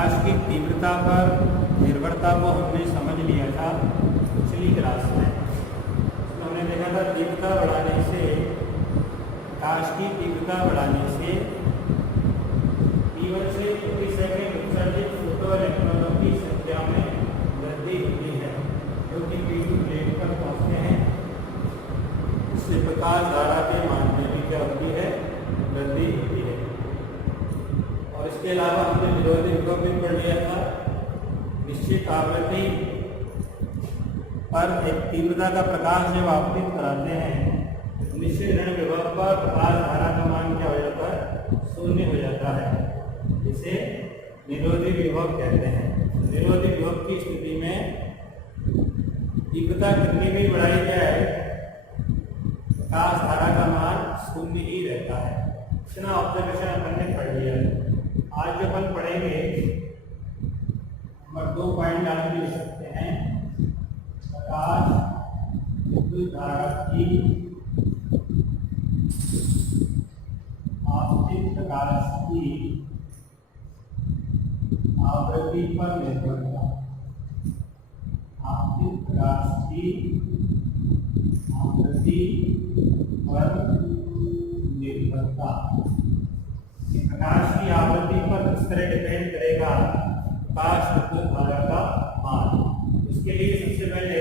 प्रकाश की तीव्रता पर निर्भरता को हमने समझ लिया था पिछली क्लास में। तो हमने देखा था तीव्रता बढ़ाने से, प्रकाश की तीव्रता बढ़ाने से P1 से प्रति सेकंड उत्सर्जित फोटो इलेक्ट्रॉनों की संख्या में वृद्धि होती है, जो कि P2 प्लेट पर पहुंचते हैं। इससे प्रकाश धारा के मान में भी क्या होती है, वृद्धि होती है। और इसके अलावा हमने विरोधी विभव भी पढ़ लिया था। निश्चित आवृत्ति पर एक तीव्रता का प्रकाश जब आपतित कराते हैं, निश्चित ऋण विभव पर प्रकाश धारा का मान क्या हो जाता है, शून्य हो जाता है। इसे निरोधी विभव कहते हैं। निरोधी विभव की स्थिति में तीव्रता कितनी भी बढ़ाई जाए, प्रकाश धारा का मान शून्य ही रहता है। इतना ऑब्जर्वेशन अपन ने पढ़ लिया है। आज जो अपन पढ़ेंगे नंबर 2 पॉइंट आप भी लिख सकते हैं। प्रकाश विद्युत धारा की आपतित प्रकाश की आवृत्ति पर निर्भरता। आपतित प्रकाश की आवृत्ति पर निर्भरता। प्रकाश की आवृत्ति पर किस तरह डिपेंड करेगा प्रकाश विद्युत धारा का मान। इसके लिए सबसे पहले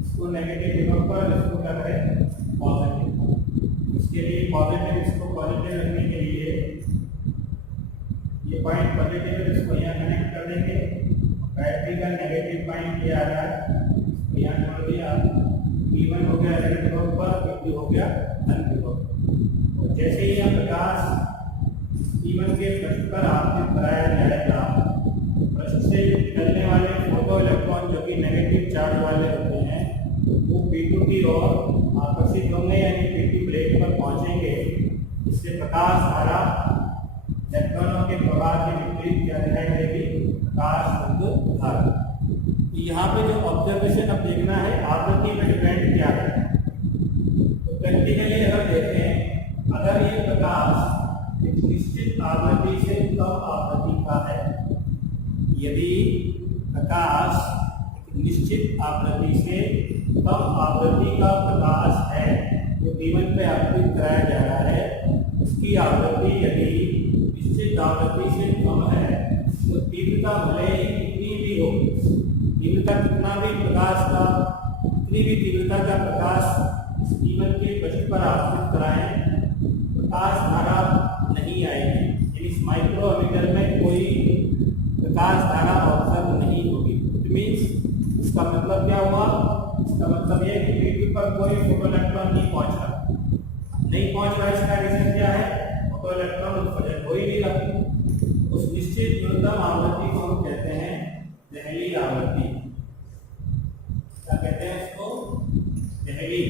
इसको नेगेटिव विभव पर, इसको क्या करें, पॉजिटिव। इसके लिए पॉजिटिव, इसको पॉजिटिव रखने के लिए ये पॉइंट पॉजिटिव है, इसको यहाँ कनेक्ट कर देंगे। बैटरी का नेगेटिव पॉइंट ये आ रहा है, यहाँ छोड़ दिया। P1 हो गया ऋण विभव पर, P2 हो गया धन विभव। और जैसे ही यह प्रकाश P1 के पृष्ठ पर आपतित कराया जाएगा, पृष्ठ से निकलने वाले फोटो इलेक्ट्रॉन जो कि नेगेटिव चार्ज वाले होते हैं, वो P2 की ओर आकर्षित होंगे, यानी P2 प्लेट पर पहुंचेंगे। इससे प्रकाश धारा इलेक्ट्रॉनों के प्रवाह के विपरीत क्या दिखाई देगी, प्रकाश विद्युत धारा। यहाँ पे जो ऑब्जर्वेशन अब देखना है, आवृत्ति में डिपेंड क्या है। तो प्रैक्टिकली अगर देखें, अगर ये प्रकाश एक निश्चित आवृत्ति से कम आवृत्ति का है, यदि प्रकाश एक निश्चित आवृत्ति से कम आवृत्ति का प्रकाश है जो P1 पे आपतित कराया जा रहा है, उसकी आवृत्ति यदि निश्चित आवृत्ति से कम है, तो तीव्रता भले ही कितनी भी हो, तीव्रता कितना भी प्रकाश का, कितनी भी तीव्रता का प्रकाश P1 के पृष्ठ पर आपतित कराएं, प्रकाश धारा नहीं आएगी। इस माइक्रोमीटर में कोई प्रकाश धारा ऑब्जर्व नहीं होगी। इट मींस इसका मतलब क्या हुआ, इसका मतलब यह कि P2 पर कोई फोटो इलेक्ट्रॉन नहीं पहुंच रहा, नहीं पहुंच रहा। इसका रीजन क्या है, फोटो इलेक्ट्रॉन उत्सर्जन हो ही नहीं रहा। उस निश्चित न्यूनतम आवृत्ति को हम कहते हैं दहली आवृत्ति। क्या कहते हैं इसको, दहली।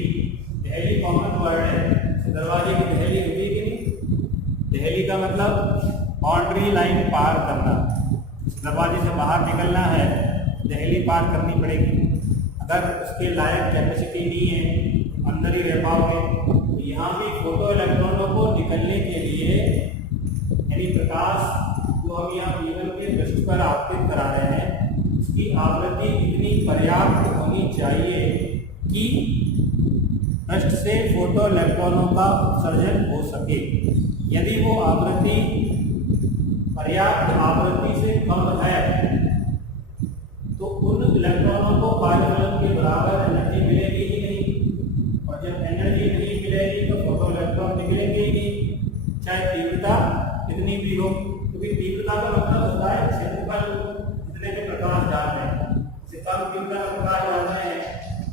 दहली कॉमन वर्ड है। दरवाजे की दहली होती है कि नहीं, दहली का मतलब बाउंड्री लाइन पार करना। दरवाजे से बाहर निकलना है, दहली पार करनी पड़ेगी। अगर उसके लायक कैपेसिटी नहीं है, अंदर ही रह पाओगे। तो यहाँ भी फोटो इलेक्ट्रॉनों को निकलने के लिए, यानी प्रकाश जो हम यहाँ P1 के पृष्ठ पर आपतित करा रहे हैं, उसकी आवृत्ति इतनी पर्याप्त होनी चाहिए कि पृष्ठ से फोटो इलेक्ट्रॉनों का उत्सर्जन हो सके। यदि वो आवृत्ति पर्याप्त आवृत्ति से कम है, तो उन इलेक्ट्रॉनों को कार्यबल के बराबर एनर्जी मिलेगी ही नहीं। और जब एनर्जी नहीं मिलेगी तो फोटो इलेक्ट्रॉन निकलेंगे ही नहीं, चाहे तीव्रता कितनी भी हो। क्योंकि तीव्रता का मतलब होता है क्षेत्रफल जितने में प्रकाश डाल रहे हैं। कम तीव्रता का प्रकाश डालना है,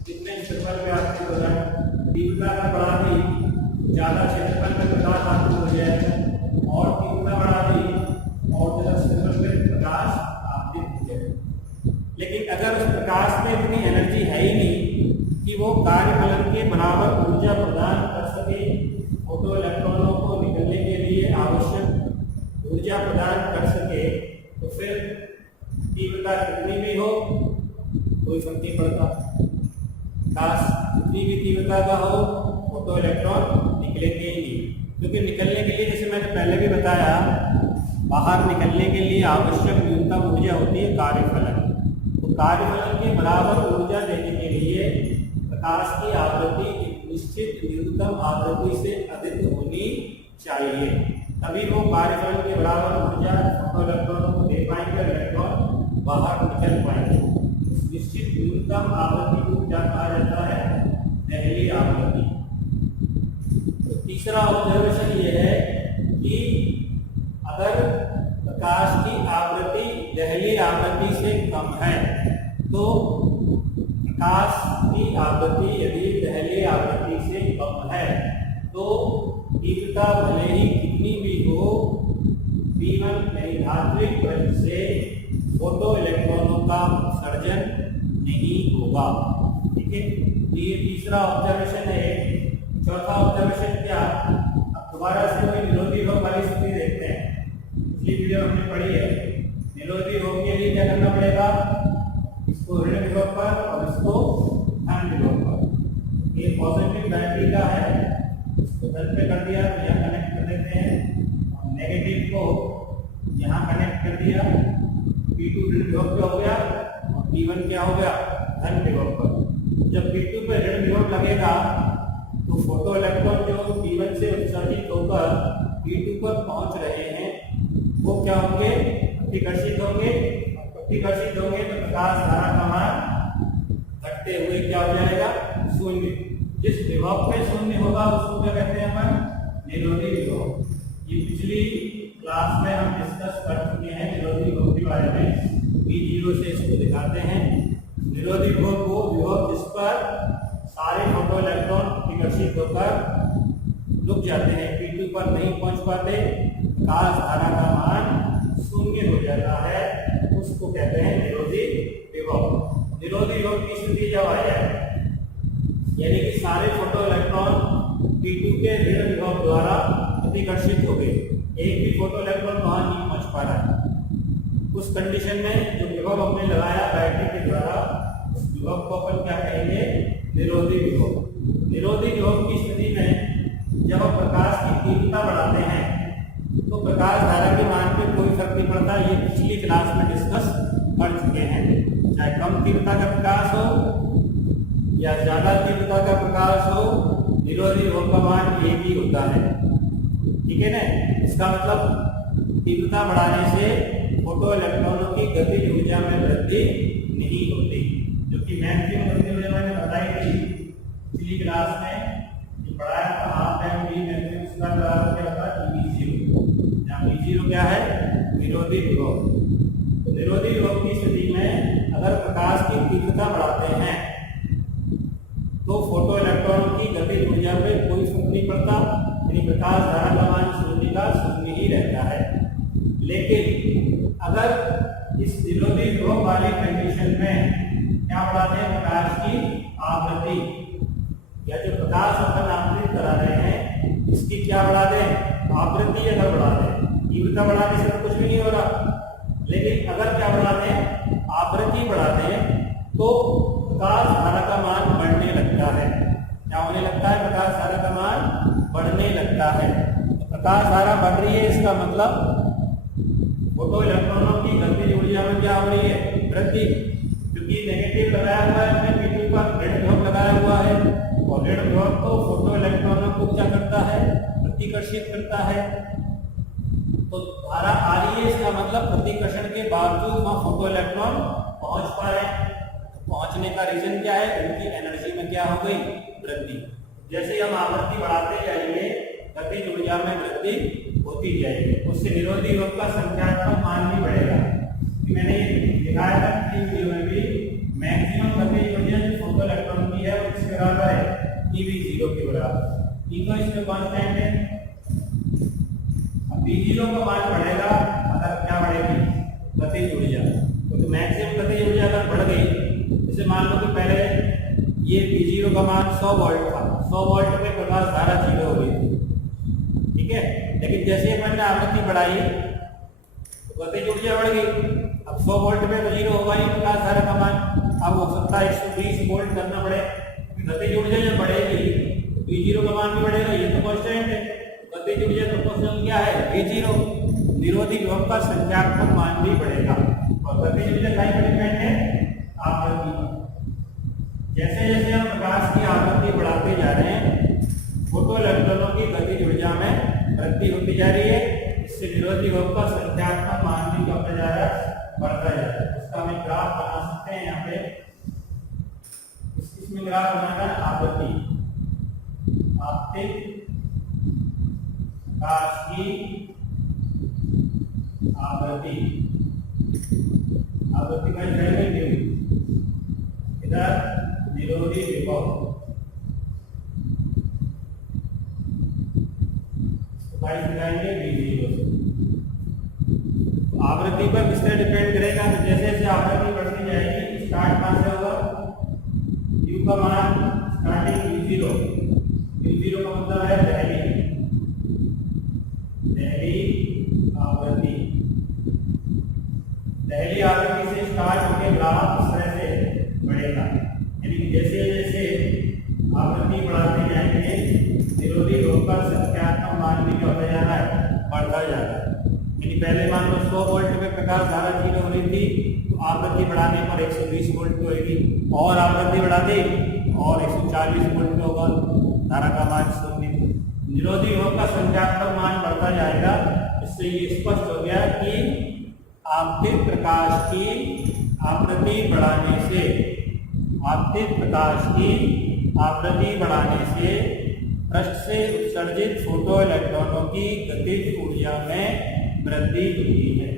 जितने क्षेत्रफल में आपको हो जाए, तीव्रता का बढ़ा दी, ज्यादा क्षेत्रफल में प्रकाश आपको हो जाएगा, और तीव्रता बढ़ा दी और ज्यादा क्षेत्रफल में प्रकाश आपतित हो जाएगा। लेकिन अगर उस प्रकाश में इतनी एनर्जी है ही नहीं कि वो कार्य फलन के बराबर ऊर्जा प्रदान कर सके, फोटो इलेक्ट्रॉनों को निकलने के लिए आवश्यक ऊर्जा प्रदान कर सके, तो फिर तीव्रता कितनी भी हो कोई फर्क नहीं पड़ता। प्रकाश कितनी भी तीव्रता का हो, फोटो इलेक्ट्रॉन निकलेंगे ही नहीं। क्योंकि निकलने के लिए, जैसे मैंने पहले भी बताया, बाहर निकलने के लिए आवश्यक न्यूनतम न्यूनतम ऊर्जा होती है कार्यफलन। तो कार्यफलन के बराबर ऊर्जा देने के लिए प्रकाश की आवृत्ति निश्चित न्यूनतम आवृत्ति से अधिक होनी चाहिए, तभी वो कार्यफलन के बराबर ऊर्जा फोटोइलेक्ट्रॉनों को दे पाएंगे, इलेक्ट्रॉन बाहर निकल पाएंगे। निश्चित न्यूनतम आवृत्ति को क्या कहा जाता है? पहली आवृत्ति। तो तीसरा ऑब्जर्वेशन ये है कि अगर प्रकाश की आवृत्ति पहली आवृत्ति से कम है तो प्रकाश की आवृत्ति यदि पहली आवृत्ति से कम है तो तीव्रता भले ही कितनी भी हो, P1 नैदात्विक बल से फोटो इलेक्ट्रॉनों का उत्सर्जन नहीं होगा। ठीक है, ये तीसरा ऑब्जर्वेशन है। चौथा ऑब्जर्वेशन क्या? अब दोबारा से कोई विरोधी योग वाली स्थिति देखते हैं। पिछली वीडियो हमने पढ़ी है, विरोधी योग के लिए क्या करना पड़ेगा? इसको ऋण विभव पर और इसको धन विभव पर। ये पॉजिटिव बैटरी का है, इसको धन पे कर दिया तो यहाँ कनेक्ट कर देते हैं, और नेगेटिव को यहाँ कनेक्ट कर दिया। P2 ऋण विभव पे हो गया और P1 क्या हो गया? धन विभव पर। जब P2 पे ऋण विभव लगेगा तो फोटो इलेक्ट्रॉन जो P1 से उत्सर्जित होकर P2 पर पहुंच रहे हैं वो क्या होंगे? प्रतिकर्षित होंगे। प्रतिकर्षित होंगे तो प्रकाश धारा का मान घटते हुए क्या हो जाएगा? शून्य। जिस विभव पे शून्य होगा उसको क्या कहते हैं हम? निरोधी विभव। ये पिछली क्लास में हम डिस्कस कर चुके हैं निरोधी विभव के बारे में। V0 से इसको दिखाते हैं। निरोधी विभव को विभव जिस पर सारे फोटो इलेक्ट्रॉन प्रतिकर्षित होकर रुक जाते हैं, P2 पर नहीं पहुंच पाते, प्रकाश धारा का मान शून्य हो जाता है, उसको कहते हैं निरोधी विभव। निरोधी विभव की स्थिति जब आ जाए यानी कि सारे फोटो इलेक्ट्रॉन P2 के ऋण विभव द्वारा प्रतिकर्षित हो गए, एक भी फोटो इलेक्ट्रॉन वहां नहीं पहुंच पा रहा है, उस कंडीशन में जो विभव हमने लगाया बैटरी के द्वारा उस विभव को अपन क्या कहेंगे? निरोधी विभव। निरोधी विभव की स्थिति में जब हम प्रकाश की तीव्रता बढ़ाते हैं तो प्रकाश धारा के मान पे कोई फर्क नहीं पड़ता। ये पिछली क्लास में डिस्कस कर चुके हैं। चाहे कम तीव्रता का प्रकाश हो या ज्यादा तीव्रता का प्रकाश हो, निरोधी विभव का मान एक ही होता है। ठीक है ना? इसका मतलब तीव्रता बढ़ाने से फोटो इलेक्ट्रॉनों की गतिज ऊर्जा में वृद्धि नहीं होती, जो कि मैक्सिमम गतिज ऊर्जा मैंने बताई थी पिछली क्लास में। जो पढ़ाया था हाफ टाइम V मैक्सिमम इसका बराबर क्या होता है? V0। जहाँ V0 क्या है? निरोधी विभव। तो निरोधी विभव की स्थिति में अगर प्रकाश की तीव्रता बढ़ाते हैं तो फोटो इलेक्ट्रॉनों की गतिज ऊर्जा पे कोई फर्क नहीं पड़ता, यानी प्रकाश धारा का मान शून्य का शून्य ही रहता है। लेकिन अगर इस निरोधी विभव वाली कंडीशन में क्या बढ़ाते हैं? प्रकाश की आवृत्ति, या जो प्रकाश अपन आपतित करा रहे हैं इसकी क्या बढ़ा दें? आवृत्ति अगर बढ़ा दें। तीव्रता बढ़ाने से तो कुछ भी नहीं हो रहा, लेकिन अगर क्या बढ़ा दें? आवृत्ति बढ़ा दें तो प्रकाश धारा का मान बढ़ने लगता है। क्या होने लगता है? प्रकाश धारा का मान बढ़ने लगता है। तो प्रकाश धारा बढ़ रही है, इसका मतलब फोटो इलेक्ट्रॉनों की गतिज ऊर्जा में क्या हो रही है? वृद्धि। क्योंकि नेगेटिव लगाया हुआ है अपने P2 पर, ऋण विभव लगाया हुआ है, और ऋण विभव को फोटो इलेक्ट्रॉनों को क्या करता है? प्रतिकर्षित करता है। तो धारा आ रही है, इसका मतलब प्रतिकर्षण के बावजूद वहां फोटो इलेक्ट्रॉन पहुंच पा रहे हैं। पहुंचने का रीजन क्या है? उनकी एनर्जी में क्या हो गई? वृद्धि। जैसे हम आवृत्ति बढ़ाते जाएंगे गतिज ऊर्जा में वृद्धि होती जाएगी, उससे निरोधी विभव का संख्यात्मक मान भी बढ़ेगा। मैंने दिखाया था कि वीडियो में भी मैक्सिमम गतिज ऊर्जा जो फोटो इलेक्ट्रॉन की है वो किसके बराबर है? V0 के बराबर। E तो इसमें कांस्टेंट है। अब V0 का मान बढ़ेगा अगर क्या बढ़ेगी? गतिज ऊर्जा। तो मैक्सिमम गतिज ऊर्जा अगर बढ़ गई, जैसे मान लो कि पहले ये V0 का मान 100 वोल्ट था, 100 वोल्ट में प्रकाश धारा 0 हो गई थी। ठीक है, लेकिन जैसे अपन ने आवृत्ति बढ़ाई तो गतिज ऊर्जा बढ़ गई। अब 100 वोल्ट में तो 0 होगा ही प्रकाश धारा का मान, अब हो सकता है 120 वोल्ट करना पड़े। गतिज ऊर्जा जब बढ़ेगी तो V0 का मान भी बढ़ेगा, ये तो कांस्टेंट है। गतिज ऊर्जा प्रोपोर्शनल क्या है? V0। निरोधी विभव का संख्यात्मक मान भी बढ़ेगा। बढ़ता जाता है। उसका हमें ग्राफ बना सकते हैं यहाँ पे। इसमें ग्राफ बनाना है आवृत्ति, आपतित प्रकाश की आवृत्ति, आवृत्ति का इधर निरोधी विभव, दिखाएंगे V0। आवृत्ति पर किससे डिपेंड करेगा? तो जैसे जैसे आवृत्ति बढ़ती जाएगी, स्टार्ट कहां से होगा? U का मान स्टार्टिंग U0, U0 का मतलब है पहली आवृत्ति। पहली आवृत्ति से स्टार्ट होकर ग्राफ इस तरह से बढ़ेगा, यानी जैसे जैसे आवृत्ति बढ़ाते जाएंगे निरोधी रोग का संख्यात्मक मान भी क्या होता जा रहा है? बढ़ता जा रहा है। यानी पहले मान लो 100 वोल्ट पे प्रकाश धारा 0 हो रही थी, तो आवृत्ति बढ़ाने पर 120 वोल्ट पे होगी, और आवृत्ति बढ़ा दी और 140 वोल्ट पे होगा, धारा का मान 0। निरोधी रोग का संख्यात्मक मान बढ़ता जाएगा। इससे ये स्पष्ट हो गया कि आपतित प्रकाश की आवृत्ति बढ़ाने से, आपतित प्रकाश की आवृत्ति बढ़ाने से पृष्ठ से उत्सर्जित फोटो इलेक्ट्रॉनों की गतिज ऊर्जा में वृद्धि हुई है।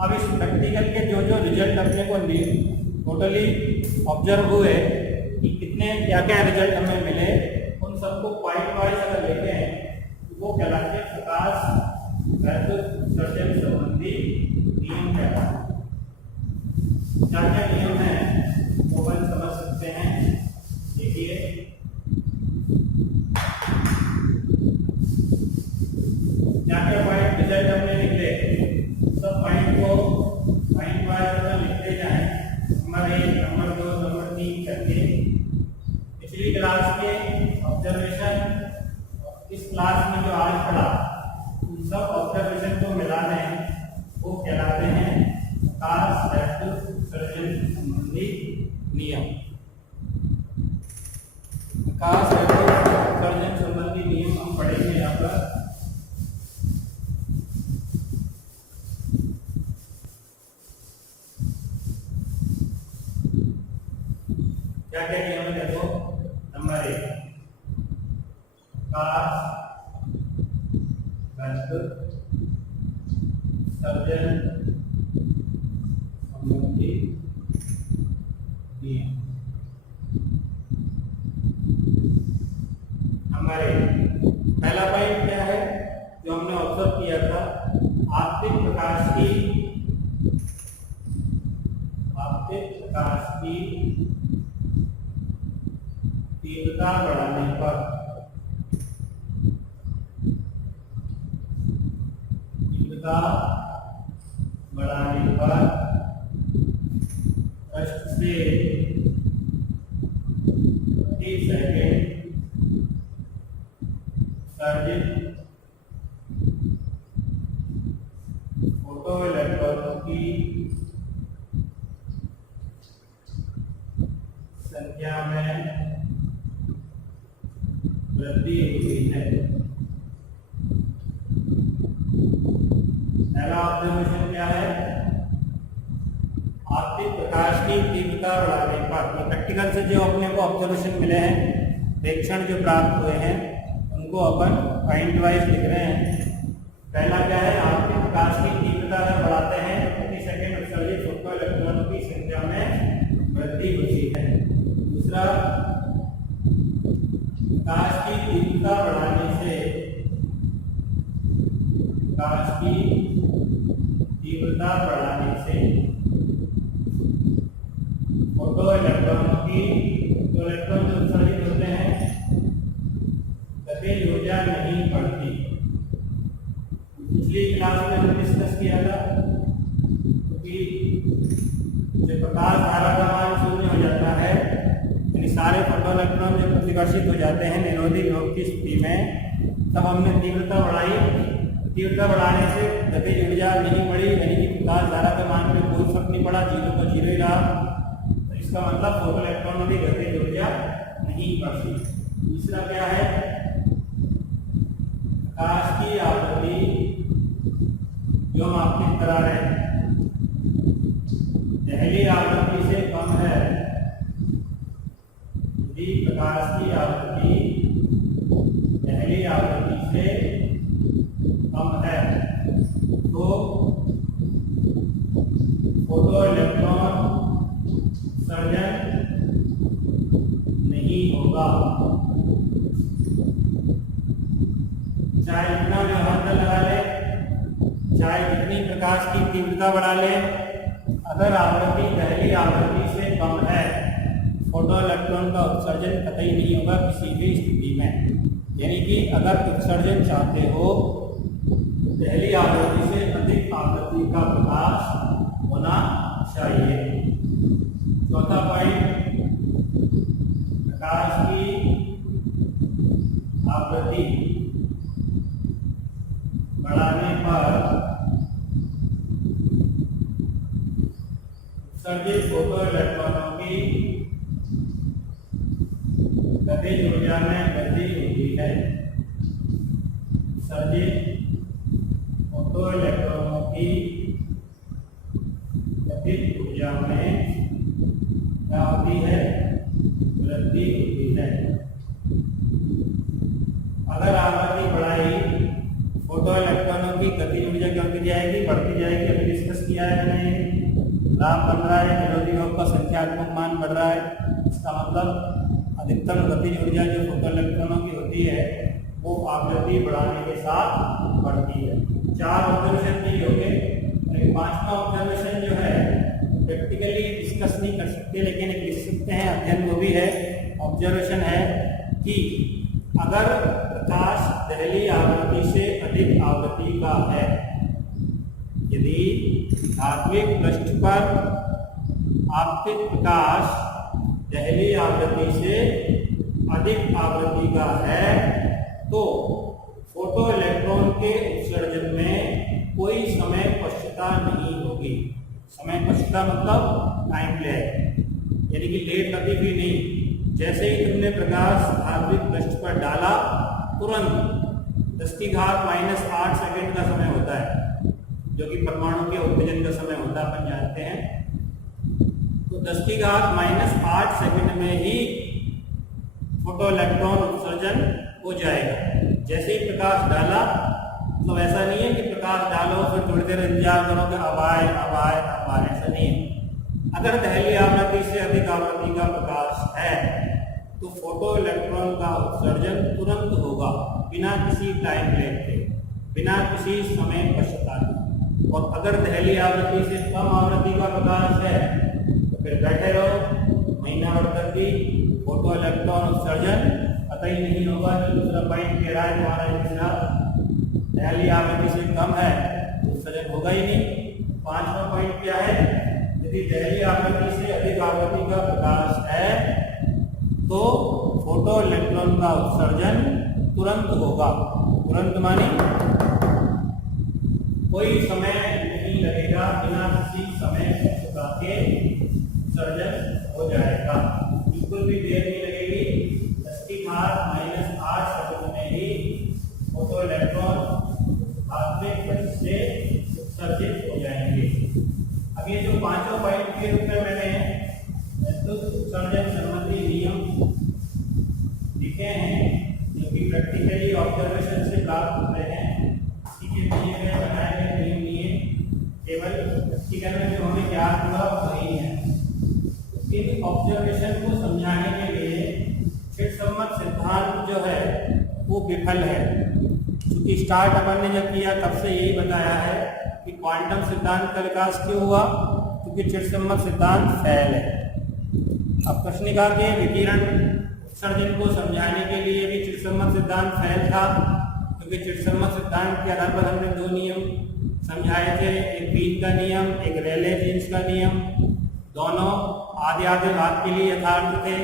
अब इस प्रैक्टिकल के जो जो रिजल्ट अपने को टोटली ऑब्जर्व हुए कि कितने क्या क्या रिजल्ट हमें मिले, उन सबको पॉइंट वाइज अगर लेते हैं तो वो कहलाते हैं प्रकाश वैद्युत उत्सर्जन संबंधी नियम कहलाते हैं। क्या क्या नियम है वो अपन समझ सकते हैं। देखिए, क्या क्या पॉइंट रिजल्ट हमने निकले, सब पॉइंट को पॉइंट वाइज लिखते जाएं, नंबर 1, नंबर 2, नंबर 3 करके। पिछली क्लास के ऑब्जर्वेशन, इस क्लास में जो आज पढ़ा, उन सब ऑब्जर्वेशन को मिला दें, वो कहलाते हैं प्रकाश वैद्युत उत्सर्जन संबंधी नियम। प्रकाश वैद्युत उत्सर्जन संबंधी नियम हम पढ़ेंगे यहाँ पर। क्या क्या नियम है देखो। नंबर 1, प्रकाश वैद्युत उत्सर्जन संबंधी नियम। नंबर 1, पहला पॉइंट क्या है जो हमने ऑब्जर्व किया था? आपतित प्रकाश की तीव्रता बढ़ाने पर, पृष्ठ से प्रति सेकंड उत्सर्जित फोटो इलेक्ट्रॉनों की संख्या में वृद्धि हुई है। पहला ऑब्जर्वेशन क्या है? आपतित प्रकाश की तीव्रता बढ़ाने पर। प्रैक्टिकल से जो अपने को ऑब्जर्वेशन मिले हैं, प्रेक्षण जो प्राप्त हुए हैं, उनको अपन पॉइंट वाइज लिख रहे हैं। पहला क्या है? आपतित प्रकाश की तीव्रता अगर बढ़ाते हैं, प्रति सेकंड उत्सर्जित फोटो इलेक्ट्रॉनों की संख्या में वृद्धि होती है। दूसरा, प्रकाश की तीव्रता बढ़ाने से, प्रकाश की तीव्रता बढ़ाने से फोटो इलेक्ट्रॉनों की, जो इलेक्ट्रॉन जो उत्सर्जित होते हैं, गतिज ऊर्जा नहीं बढ़ती। पिछली क्लास में हमने डिस्कस किया था कि जब प्रकाश धारा का मान 0 हो जाता है, यानी सारे फोटो इलेक्ट्रॉन जब प्रतिकर्षित हो जाते हैं निरोधी विभव की स्थिति में, तब हमने तीव्रता बढ़ाई। तीव्रता बढ़ाने से गतिज ऊर्जा नहीं बढ़ी, यानी कि प्रकाश धारा के मान में कोई फर्क नहीं पड़ा, 0 का 0 ही रहा। तो इसका मतलब फोटो इलेक्ट्रॉनों की गतिज ऊर्जा नहीं बढ़ती। दूसरा क्या है? प्रकाश की आवृत्ति जो हम आपने करा रहे हैं, फोटो इलेक्ट्रॉन उत्सर्जन नहीं होगा, चाहे जितना व्यवहार लगा ले, चाहे जितनी प्रकाश की तीव्रता बढ़ा ले, अगर आवृत्ति पहली आवृत्ति से कम है, फोटो इलेक्ट्रॉन का उत्सर्जन कतई नहीं होगा किसी भी स्थिति में। यानी कि अगर उत्सर्जन चाहते हो, पहली आवृत्ति से अधिक आवृत्ति का प्रकाश होना चाहिए। चौथा पॉइंट, प्रकाश की आवृत्ति बढ़ाने पर उत्सर्जित फोटो इलेक्ट्रॉनों की गतिज ऊर्जा में वृद्धि होती है। उत्सर्जित फोटो इलेक्ट्रॉनों की गतिज ऊर्जा में क्या होती है? वृद्धि होती है। अगर आवृत्ति बढ़ाई, फोटो इलेक्ट्रॉनों की गतिज ऊर्जा क्या होती जाएगी? बढ़ती जाएगी। अभी डिस्कस किया है मैंने, ग्राफ बन रहा है, विरोधी योग का संख्यात्मक मान बढ़ रहा है। इसका मतलब अधिकतम गतिज ऊर्जा जो फोटो इलेक्ट्रॉनों की होती है वो आवृत्ति बढ़ाने के साथ बढ़ती है। 4 ऑब्जर्वेशन की हो गए, और एक 5वां ऑब्जर्वेशन जो है प्रैक्टिकली डिस्कस नहीं कर सकते, लेकिन एक लिख सकते हैं, अध्ययन वो भी है, ऑब्जर्वेशन है कि अगर प्रकाश पहली आवृत्ति से अधिक आवृत्ति का है, यदि धात्विक पृष्ठ पर आपतित प्रकाश पहली आवृत्ति से अधिक आवृत्ति का है, तो फोटो इलेक्ट्रॉन के उत्सर्जन में कोई समय पश्चता नहीं होगी। समय पश्चता मतलब टाइम लैग, यानी कि लेट कभी भी नहीं। जैसे ही तुमने प्रकाश धात्विक पृष्ठ पर डाला, तुरंत 10⁻⁸ सेकंड का समय होता है, जो कि परमाणु के उत्तेजन का समय होता है, अपन जानते हैं। तो 10⁻⁸ सेकंड में ही फोटो इलेक्ट्रॉन उत्सर्जन हो जाएगा। जैसे ही प्रकाश डाला, तो ऐसा नहीं है कि प्रकाश डालो फिर थोड़ी देर इंतजार करो कि अब आए, ऐसा नहीं है। अगर पहली आवृत्ति से अधिक आवृत्ति का प्रकाश है तो फोटो इलेक्ट्रॉन का उत्सर्जन तुरंत होगा, बिना किसी टाइम लैग के, बिना किसी समय पश्चाता के। और अगर पहली आवृत्ति से कम आवृत्ति का प्रकाश है तो फिर बैठे रहो, महीना भर तक भी फोटो इलेक्ट्रॉन उत्सर्जन कतई नहीं होगा। जो दूसरा पॉइंट कह रहा है तुम्हारा, पहली आवृत्ति से कम है तो उत्सर्जन होगा ही नहीं। 5वां पॉइंट क्या है? यदि पहली आवृत्ति से अधिक आवृत्ति का प्रकाश है तो फोटो इलेक्ट्रॉन का उत्सर्जन तुरंत होगा। तुरंत माने कोई समय नहीं लगेगा, बिना किसी समय पश्चता के उत्सर्जन हो जाएगा। बिल्कुल भी देर नहीं लगेगी, 10⁻⁸ सेकंड में ही फोटो इलेक्ट्रॉन धात्विक पृष्ठ से उत्सर्जित हो जाएंगे। अब ये जो 5वां पॉइंट के रूप में मैंने उत्सर्जन संबंधी नियम लिखे हैं, जो कि प्रैक्टिकली ऑब्जर्वेशन से प्राप्त होते हैं, इसी के दिए गए बनाए गए नियम नहीं है, केवल प्रैक्टिकल में जो हमें ज्ञात हुआ वही है। इन ऑब्जर्वेशन को समझाने के लिए चिरसम्मत सिद्धांत जो है वो विफल है। क्योंकि स्टार्ट अपन ने जब किया तब से यही बताया है कि क्वांटम सिद्धांत का विकास क्यों हुआ, क्योंकि चिरसम्मत सिद्धांत फेल है। अब प्रश्निका के विकिरण उत्सर्जन को समझाने के लिए भी चिरसम्मत सिद्धांत फेल था, क्योंकि चिरसम्मत सिद्धांत के आधार पर हमने 2 नियम समझाए थे, एक बीन का नियम, एक रेले जीन्स का नियम। दोनों आधे भाग के लिए यथार्थ थे,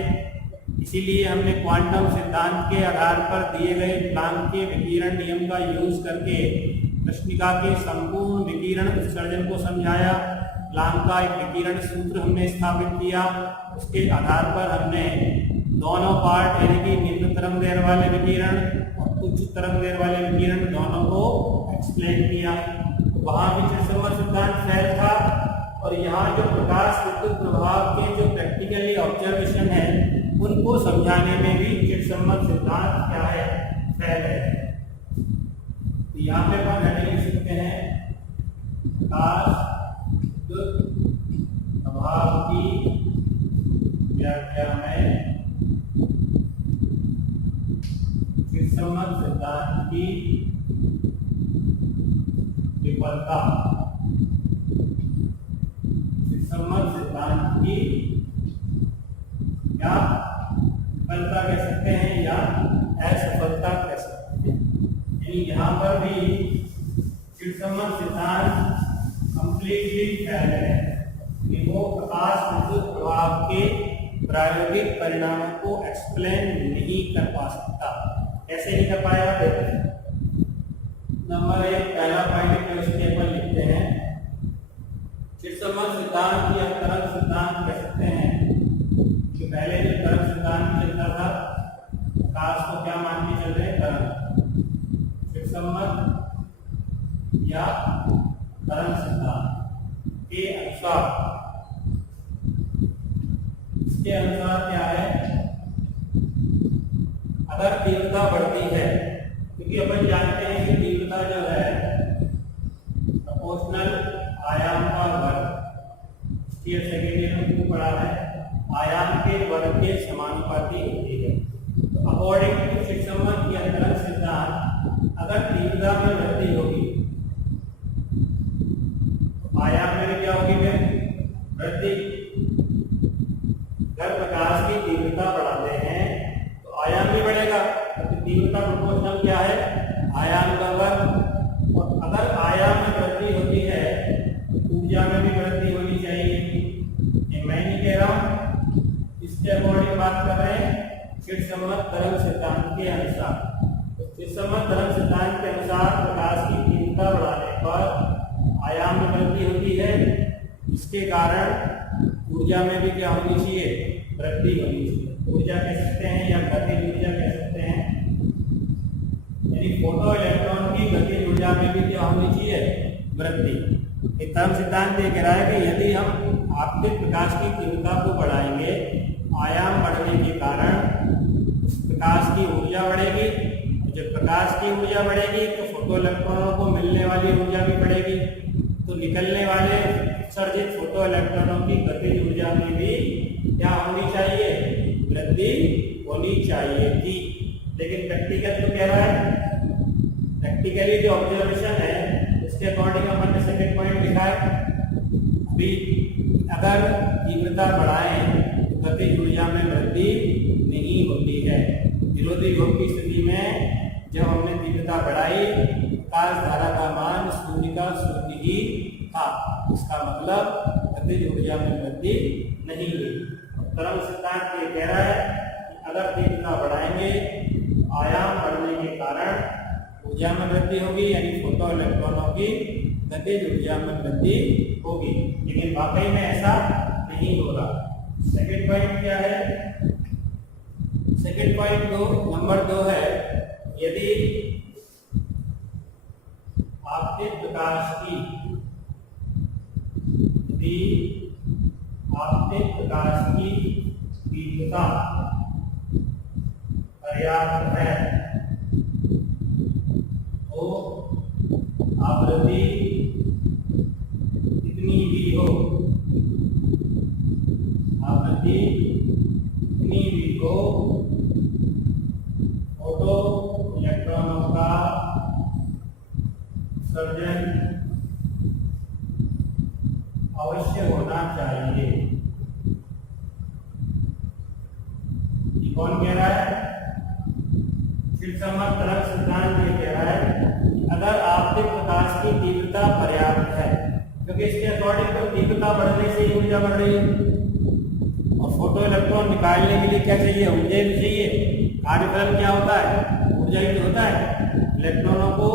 इसीलिए हमने क्वांटम सिद्धांत के आधार पर दिए गए प्लांक के विकिरण नियम का यूज करके कृष्णिका के संपूर्ण विकिरण उत्सर्जन को समझाया। प्लांक का एक विकिरण सूत्र हमने स्थापित किया, उसके आधार पर हमने दोनों पार्ट यानी कि निम्न तरंग दैर्घ्य वाले विकिरण और उच्च तरंग दैर्घ्य वाले विकिरण दोनों को एक्सप्लेन किया। वहाँ भी चिरसम्मत सिद्धांत फेल था, और यहाँ जो प्रकाश विद्युत प्रभाव के जो प्रैक्टिकली ऑब्जर्वेशन है उनको समझाने में भी चिरसम्मत सिद्धांत क्या है? फेल है। तो यहाँ पे अपन हेडिंग लिख सकते हैं प्रकाश विद्युत व्याख्या में चित्सम्मत सिद्धांत की विफलता, चित्सम्मत सिद्धांत की या विफलता कह सकते हैं या असफलता कह सकते हैं। यानी यहाँ पर भी चित्सम्मत सिद्धांत कंप्लीटली फेल है कि वो प्रकाश विद्युत प्रभाव के प्रायोगिक परिणामों को एक्सप्लेन नहीं कर पा सकता। कैसे नहीं कर पाएगा? देखो नंबर 1 पहला पॉइंट जो इसके ऊपर लिखते हैं, चित्सम्मत सिद्धांत या तरंग सिद्धांत कह सकते हैं कि पहले जो तरंग सिद्धांत चलता था, प्रकाश को क्या मान के चल रहे हैं? तरंग। चित्सम्मत या तरंग सिद्धांत के अनुसार, इसके अनुसार क्या है, अगर तीव्रता बढ़ती है, क्योंकि अपन जानते हैं कि तीव्रता जो है प्रोपोर्शनल आयाम का वर्ग, सेकेंड ईयर में क्यों पढ़ा है, आयाम के वर्ग के समानुपाती होती है। तो अकॉर्डिंग टू चित्सम्मत या तरंग सिद्धांत अगर तीव्रता में वृद्धि होगी तो आयाम में क्या होगी? वृद्धि। अगर प्रकाश की तीव्रता बढ़ाते हैं तो आयाम भी बढ़ेगा, तो तीव्रता प्रोपोर्शनल क्या है? आयाम का वर्ग। और अगर आयाम में वृद्धि होती है तो ऊर्जा में भी वृद्धि होनी चाहिए। ये मैं नहीं कह रहा हूं, इसके अकॉर्डिंग बात कर रहे हैं चित्सम्मत तरंग सिद्धांत के अनुसार। तो चित्सम्मत तरंग सिद्धांत के अनुसार प्रकाश की तीव्रता बढ़ाने पर आयाम में वृद्धि होती है, इसके कारण ऊर्जा में भी क्या होनी चाहिए? वृद्धि होनी चाहिए। ऊर्जा कह सकते हैं या गतिज ऊर्जा कह सकते हैं, यानी फोटो इलेक्ट्रॉन की गतिज ऊर्जा में भी क्या होनी चाहिए? वृद्धि। तरंग सिद्धांत ये कह रहा है कि यदि हम आपतित प्रकाश की तीव्रता को बढ़ाएंगे, आयाम बढ़ने के कारण प्रकाश की ऊर्जा बढ़ेगी। जब प्रकाश की ऊर्जा बढ़ेगी तो फोटो इलेक्ट्रॉनों को मिलने वाली ऊर्जा भी बढ़ेगी, तो निकलने वाले उत्सर्जित फोटो इलेक्ट्रॉनों की गतिज ऊर्जा में भी क्या होनी चाहिए? वृद्धि होनी चाहिए थी। लेकिन प्रैक्टिकल तो कह रहा है, प्रैक्टिकली जो ऑब्जर्वेशन है उसके अकॉर्डिंग अपन ने सेकंड पॉइंट लिखा है, अभी अगर तीव्रता बढ़ाएं तो गतिज ऊर्जा में वृद्धि नहीं होती है। विरोधी योग की स्थिति में जब हमने तीव्रता बढ़ाई, प्रकाश धारा का मान शून्य का शून्य ही था, इसका मतलब गतिज ऊर्जा में वृद्धि नहीं हुई। तरंग सिद्धांत ये कह रहा है कि अगर तीव्रता बढ़ाएंगे, आयाम बढ़ने के कारण ऊर्जा में वृद्धि होगी, यानी फोटो इलेक्ट्रॉनों की गतिज ऊर्जा में वृद्धि होगी। लेकिन वाकई में ऐसा नहीं हो रहा। सेकंड पॉइंट क्या है? सेकंड पॉइंट नंबर 2 है, यदि आपतित प्रकाश की तीव्रता पर्याप्त है तो आवृत्ति कितनी भी हो, आवृत्ति कितनी भी हो, फोटो इलेक्ट्रॉनों का सर्जन अवश्य होना चाहिए। ये कौन कह रहा है? चित्सम्मत तरंग सिद्धांत ये कह रहा है अगर आपतित प्रकाश की तीव्रता पर्याप्त है, क्योंकि इसके अकॉर्डिंग तो तीव्रता बढ़ने से ही ऊर्जा बढ़ रही है, और फोटो इलेक्ट्रॉन निकालने के लिए क्या चाहिए? ऊर्जा भी चाहिए। कार्यफलन क्या होता है? ऊर्जा ही होता है। इलेक्ट्रॉनों को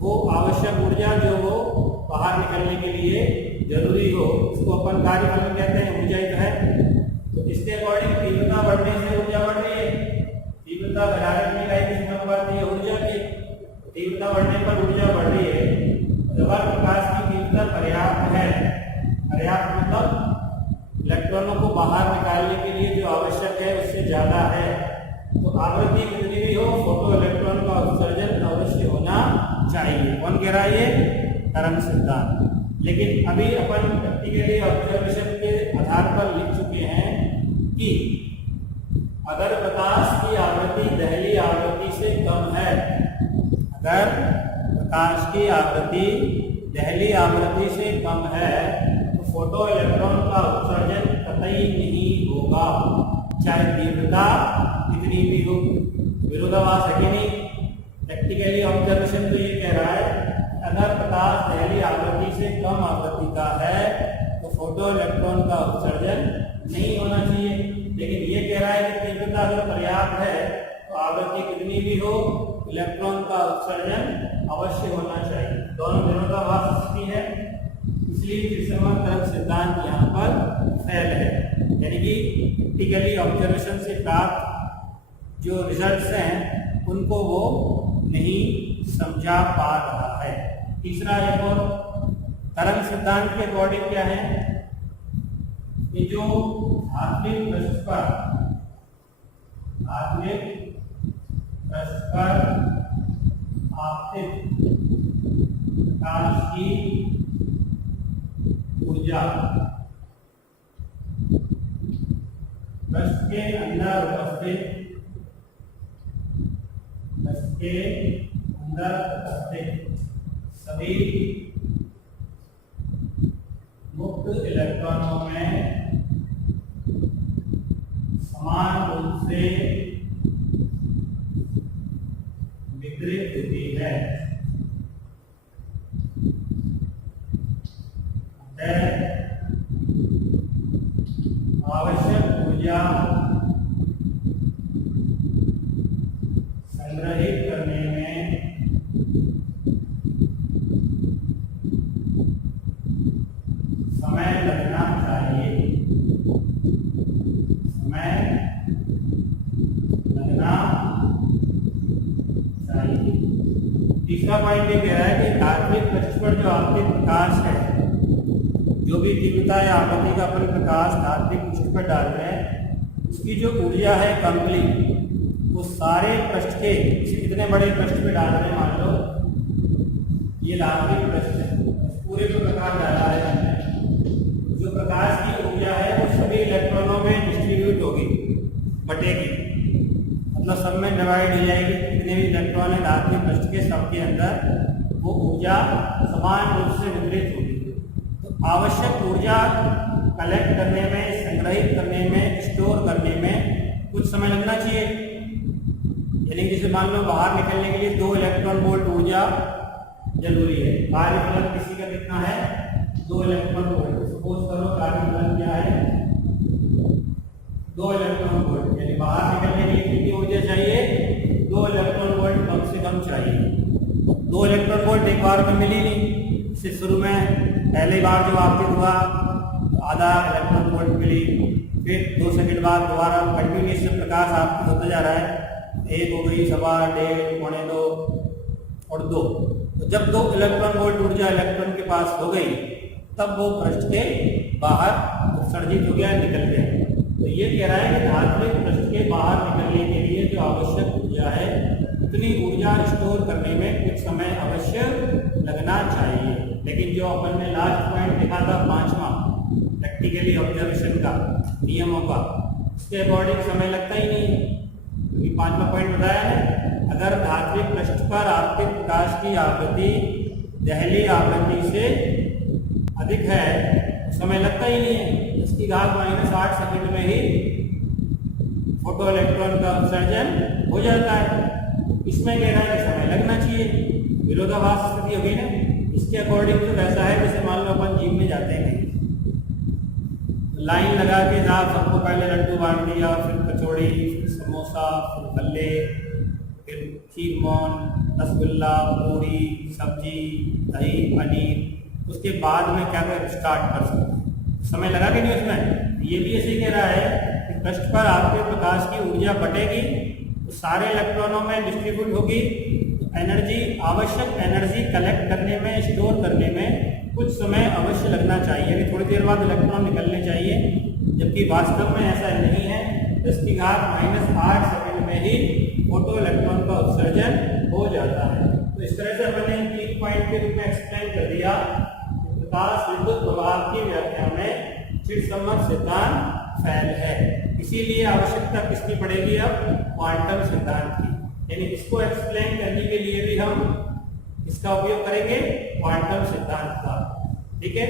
वो आवश्यक ऊर्जा जो वो बाहर निकलने के लिए जरूरी हो, उसको अपन कार्यफलन कहते हैं, ऊर्जा ही तो है। तो इसके अकॉर्डिंग तीव्रता बढ़ने से ऊर्जा बढ़ रही है। तीव्रता बढ़ा रखने का एक समानुपाती है ऊर्जा की। तीव्रता बढ़ने पर ऊर्जा बढ़ रही है। जब प्रकाश की तीव्रता पर्याप्त है, पर्याप्त मतलब इलेक्ट्रॉनों को बाहर निकालने के लिए जो आवश्यक है उससे ज्यादा है, तो आवृत्ति कितनी भी हो, फोटो इलेक्ट्रॉन का उत्सर्जन अवश्य होना चाहिए। कौन कह रहा है? ये तरंग सिद्धांत। लेकिन अभी अपन प्रैक्टिकली ऑब्जर्वेशन के आधार पर लिख चुके हैं कि अगर प्रकाश की आवृत्ति दहली आवृत्ति से कम है, अगर प्रकाश की आवृत्ति दहली आवृत्ति से कम है तो फोटो इलेक्ट्रॉन का उत्सर्जन कतई नहीं होगा, चाहे तीव्रता कितनी भी हो। विरोधाभास है कि नहीं? प्रैक्टिकली ऑब्जर्वेशन तो ये कह रहा है अगर प्रकाश दहली आवृत्ति से कम आवृत्ति का है तो फोटो इलेक्ट्रॉन का उत्सर्जन नहीं होना चाहिए, लेकिन ये कह रहा है कि तीव्रता अगर पर्याप्त है तो आवृत्ति कितनी भी हो इलेक्ट्रॉन का उत्सर्जन अवश्य होना चाहिए। दोनों विरोधाभास स्थिति है, इसलिए त्रिसर्मक तरंग सिद्धांत यहाँ पर फेल है, यानी कि प्रैक्टिकली ऑब्जर्वेशन से प्राप्त जो रिजल्ट्स हैं उनको वो नहीं समझा पा रहा है। तीसरा एक और तरंग सिद्धांत के अकॉर्डिंग क्या है कि जो धात्विक पृष्ठ पर आपतित प्रकाश की ऊर्जा पृष्ठ के अंदर उपस्थित सभी मुक्त इलेक्ट्रॉनों में समान रूप से वितरित होती है। आवश्यक ऊर्जा संग्रहित करने में समय लगना चाहिए, तीसरा पॉइंट ये कह रहा है कि धात्विक पृष्ठ पर जो आपतित प्रकाश है, जो भी तीव्रता या आवृत्ति का अपन प्रकाश धात्विक पृष्ठ पर डाल रहे हैं, उसकी जो ऊर्जा है कंप्लीट वो सारे पृष्ठ के कितने बड़े पृष्ठ पे डाल रहे हैं, मान लो ये धात्विक पृष्ठ है, पूरे पे प्रकाश डाला है, जो प्रकाश की ऊर्जा है वो सभी इलेक्ट्रॉनों में डिस्ट्रीब्यूट होगी, बटेगी, मतलब सब में डिवाइड हो जाएगी। जितने भी इलेक्ट्रॉन है धात्विक पृष्ठ के सबके अंदर वो ऊर्जा समान रूप से वितरित होगी। तो आवश्यक ऊर्जा कलेक्ट करने में, संग्रहित करने में, स्टोर करने में कुछ समय लगना चाहिए। यानी जैसे मान लो बाहर निकलने के लिए 2 इलेक्ट्रॉन वोल्ट ऊर्जा जरूरी है। कार्यफलन किसी का कितना है? 2 इलेक्ट्रॉन वोल्ट। सपोज करो कार्यफलन क्या है? 2 इलेक्ट्रॉन वोल्ट, यानी बाहर निकलने के लिए कितनी ऊर्जा चाहिए? 2 इलेक्ट्रॉन वोल्ट कम से कम चाहिए। 2 इलेक्ट्रॉन वोल्ट एक बार में मिली नहीं, इससे शुरू में पहली बार जो आपतित हुआ आधा इलेक्ट्रॉन वोल्ट मिली, फिर 2 सेकंड बाद दोबारा कंटिन्यूस प्रकाश आपतित होता जा रहा है, 1 हो गई, 1.25, 1.5, 1.25 और 2। तो जब 2 इलेक्ट्रॉन वोल्ट ऊर्जा इलेक्ट्रॉन के पास हो गई तब वो पृष्ठ के बाहर उत्सर्जित हो गया, निकल गया। तो ये कह रहा है कि धात्विक पृष्ठ के बाहर निकलने के लिए जो आवश्यक ऊर्जा है उतनी ऊर्जा स्टोर करने में कुछ समय अवश्य लगना चाहिए। लेकिन जो अपन ने लास्ट पॉइंट देखा था 5वां प्रैक्टिकली ऑब्जर्वेशन का, नियमों का, उसके अकॉर्डिंग समय लगता ही नहीं, क्योंकि 5वां पॉइंट बताया है अगर धात्विक पृष्ठ पर आपतित प्रकाश की आवृत्ति दहली आवृत्ति से अधिक है तो समय लगता ही नहीं है। इसकी घात -8 सेकंड में ही फोटो इलेक्ट्रॉन का उत्सर्जन हो जाता है। इसमें कह रहा है कि समय लगना चाहिए, विरोधाभास स्थिति होगी ना। इसके अकॉर्डिंग तो वैसा है जैसे मान लो अपन जिम में जाते हैं, लाइन लगा के साहब सबको पहले लड्डू बांट दिया, फिर कचौड़ी, फिर समोसा, फिर भल्ले, फिर खीर-मोहन, रसगुल्ला, पूरी, सब्जी, दही, पनीर, उसके बाद में क्या कर स्टार्ट कर सकते हैं। समय लगा कि नहीं उसमें? ये भी ऐसे कह रहा है कि पृष्ठ पर आपके प्रकाश की ऊर्जा बटेगी तो सारे इलेक्ट्रॉनों में डिस्ट्रीब्यूट होगी, तो एनर्जी, आवश्यक एनर्जी कलेक्ट करने में, स्टोर करने में कुछ समय अवश्य लगना चाहिए, यानी थोड़ी देर बाद इलेक्ट्रॉन निकलने चाहिए, जबकि वास्तव में ऐसा नहीं है। 10⁻⁸ सेकंड में ही फोटो इलेक्ट्रॉन का उत्सर्जन हो जाता है। तो इस तरह से हमने 3 पॉइंट के रूप में एक्सप्लेन कर दिया प्रकाश विद्युत प्रवाह की व्याख्या में चिरसम्मत सिद्धांत फेल है। इसीलिए आवश्यकता किसकी पड़ेगी अब? क्वांटम सिद्धांत की। यानी इसको एक्सप्लेन करने के लिए भी हम इसका उपयोग करेंगे क्वांटम सिद्धांत का। ठीक है,